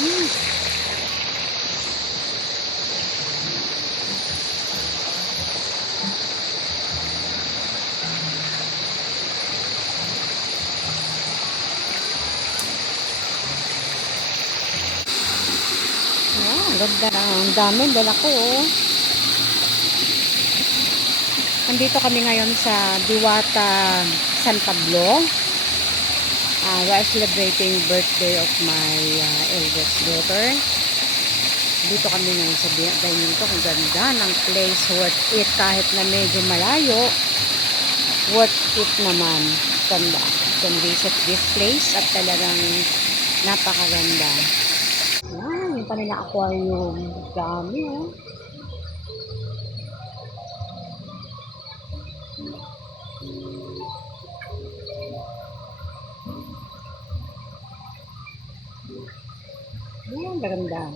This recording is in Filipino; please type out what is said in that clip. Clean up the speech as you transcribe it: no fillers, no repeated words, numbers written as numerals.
Hmm. Wow, ang ganda. Ang dami, dala ko oh. Nandito kami ngayon sa Diwata, San Pablo. We are celebrating birthday of my eldest daughter. Dito kami ngayon sa dining to. Ang ganda ng place. Worth it. Kahit na medyo malayo, worth it naman. Ganda. You can visit this place at talagang napakaganda. Yan, yung kanila aquarium. Dami oh. Yan, maganda.